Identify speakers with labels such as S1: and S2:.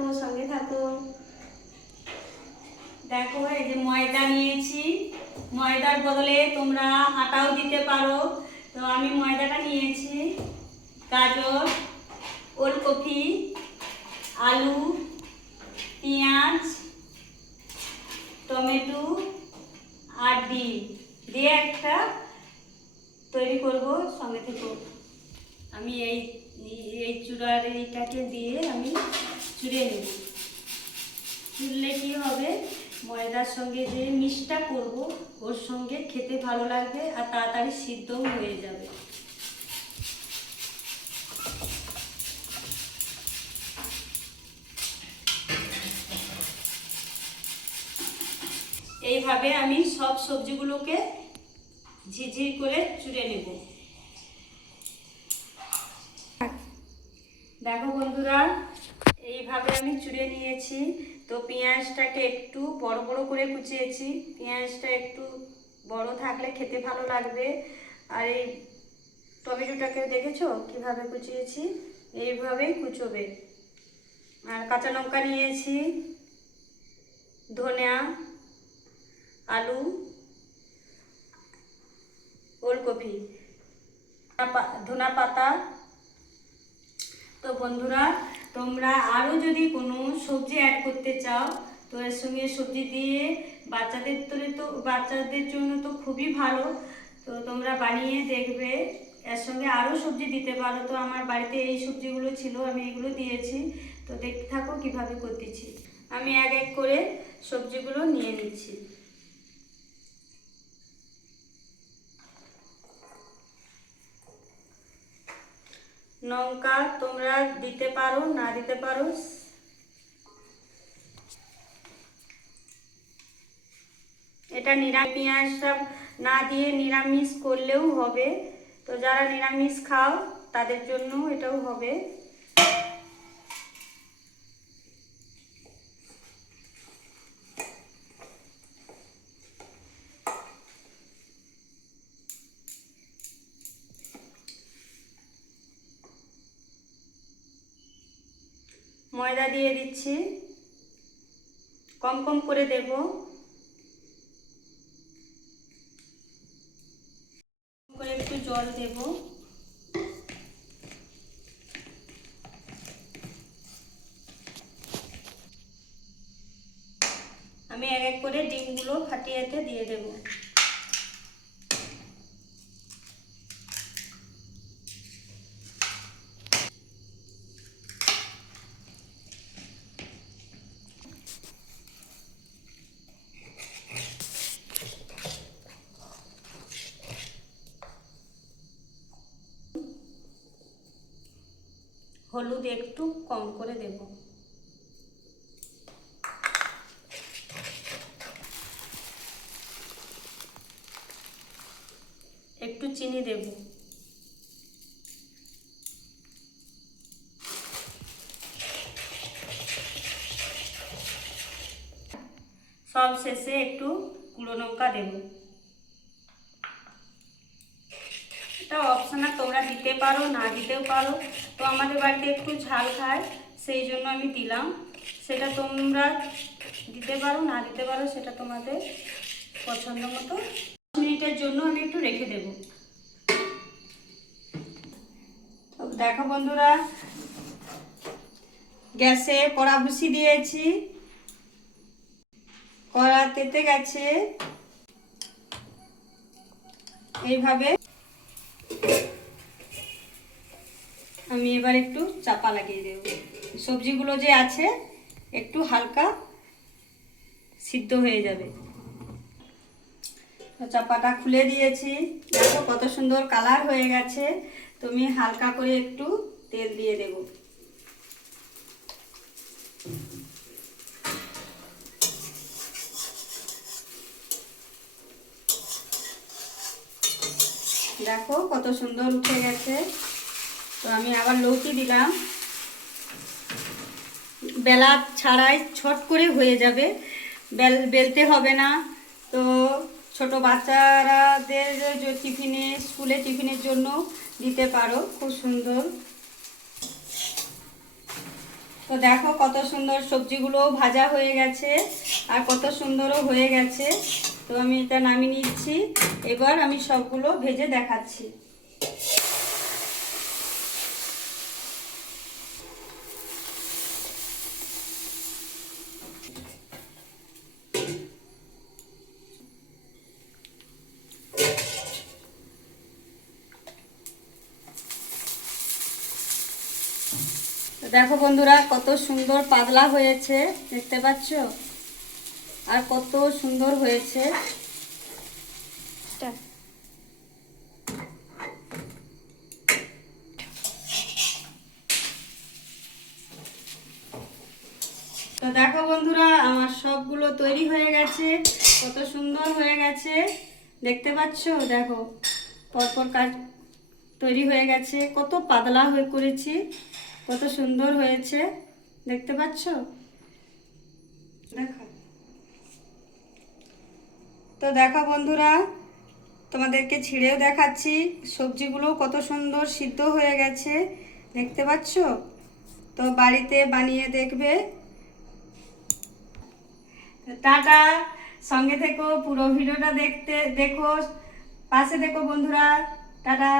S1: থাকো, সঙ্গে থাকো। দেখো এই যে ময়দা নিয়েছি। ময়দার বদলে তোমরা আটাও দিতে পারো। তো আমি ময়দাটা নিয়েছি। গাজর, ওলকপি, আলু, পেঁয়াজ, টমেটো আর ডিম দিয়ে একটা তৈরি করব সঙ্গে থেকে। আমি এই এই চূড়ার এইটাকে দিয়ে আমি চুড়ে নেব। চুড়লে কি হবে? ময়দার সঙ্গে যে মিষ্টা করব, ওর সঙ্গে খেতে ভালো লাগবে আর তাড়াতাড়ি সিদ্ধও হয়ে যাবে। এইভাবে আমি সব সবজিগুলোকে ঝিরঝির করে চুড়ে নেব। দেখো বন্ধুরা এইভাবে আমি চুড়ে নিয়েছি। তো পেঁয়াজটাকে একটু বড় বড় করে কুচিয়েছি। পেঁয়াজটা একটু বড় থাকলে খেতে ভালো লাগবে। আর এই টমেটোটাকে দেখেছ? কীভাবে কুচিয়েছি? এইভাবেই কুচোবে। আর কাঁচা লঙ্কা নিয়েছি, ধনিয়া, আলু, ওলকপি ধনা পাতা। তো বন্ধুরা তোমরা আরও যদি কোনো সবজি অ্যাড করতে চাও, তো এর সঙ্গে সবজি দিয়ে বাচ্চাদের তো তো, বাচ্চাদের জন্য তো খুবই ভালো। তো তোমরা বানিয়ে দেখবে, এর সঙ্গে আরও সবজি দিতে পারো। তো আমার বাড়িতে এই সবজিগুলো ছিল, আমি এগুলো দিয়েছি। তো দেখতে থাকো কীভাবে করতেছি। আমি এক এক করে সবজিগুলো নিয়ে নিচ্ছি। লঙ্কা তোমরা দিতে পারো, না দিতে পারো? এটা নিরামিষ না দিয়ে নিরামিষ করলেও হবে। তো যারা নিরামিষ খাও, তাদের জন্য এটাও হবে। ময়দা দিয়ে দিচ্ছি। কম কম করে দেব। করে একটু জল দেব। আমি এক এক করে ডিমগুলো ফাটিয়েতে দিয়ে দেব। হলুদ একটু কম করে দেব। একটু চিনি দেব। সব শেষে একটু গুঁড়ো লঙ্কা দেব। এটা অপশনাল তোমরা দিতে পারো, না দিতেও পারো। তো আমাদের বাড়িতে একটু ঝাল খায়, সেই জন্য আমি দিলাম। সেটা তোমরা দিতে পারো, না দিতে পারো, সেটা তোমাদের পছন্দ মতো। দশ মিনিটের জন্য আমি একটু রেখে দেব। তো দেখো বন্ধুরা, গ্যাসে কড়া বসি দিয়েছি। কড়া তেতে গেছে। এইভাবে আমি এবার একটু চাপা লাগিয়ে দেব। সবজিগুলো যে আছে, একটু হালকা সিদ্ধ হয়ে যাবে। চাপাটা খুলে দিয়েছি। দেখো কত সুন্দর কালার হয়ে গেছে। তুমি হালকা করে একটু তেল দিয়ে দেব। দেখো কত সুন্দর উঠে গেছে। তো আমি আবার লৌকি দিলাম। বেলা ছাড়াই ছট করে হয়ে যাবে। বেল, বেলতে হবে না। তো ছোট বাচ্চারাদের টিফিনে, স্কুলে টিফিনের জন্য দিতে পারো, খুব সুন্দর। তো দেখো কত সুন্দর সবজিগুলো ভাজা হয়ে গেছে আর কত সুন্দরও হয়ে গেছে। তো আমি এটা নামিয়ে নিচ্ছি। এবার আমি সবগুলো ভেজে দেখাচ্ছি। দেখো বন্ধুরা, কত সুন্দর পাতলা হয়েছে, দেখতে পাচ্ছ? আর কত সুন্দর হয়েছে। তো দেখো বন্ধুরা, আমার সবগুলো তৈরি হয়ে গেছে, কত সুন্দর হয়ে গেছে। দেখতে পাচ্ছ? দেখো, পরপর কাজ তৈরি হয়ে গেছে, কত পাতলা হয়ে করেছি। কত সুন্দর হয়েছে। দেখতে পাচ্ছ? দেখো। তো দেখো বন্ধুরা, তোমাদেরকে ছিঁড়েও দেখাচ্ছি। সবজিগুলো কত সুন্দর সিদ্ধ হয়ে গেছে। দেখতে পাচ্ছ? তো বাড়িতে বানিয়ে দেখবে। টাটা। সঙ্গে থেকো পুরো ভিডিওটা দেখতে, দেখো। পাশে দেখো বন্ধুরা। টাটা।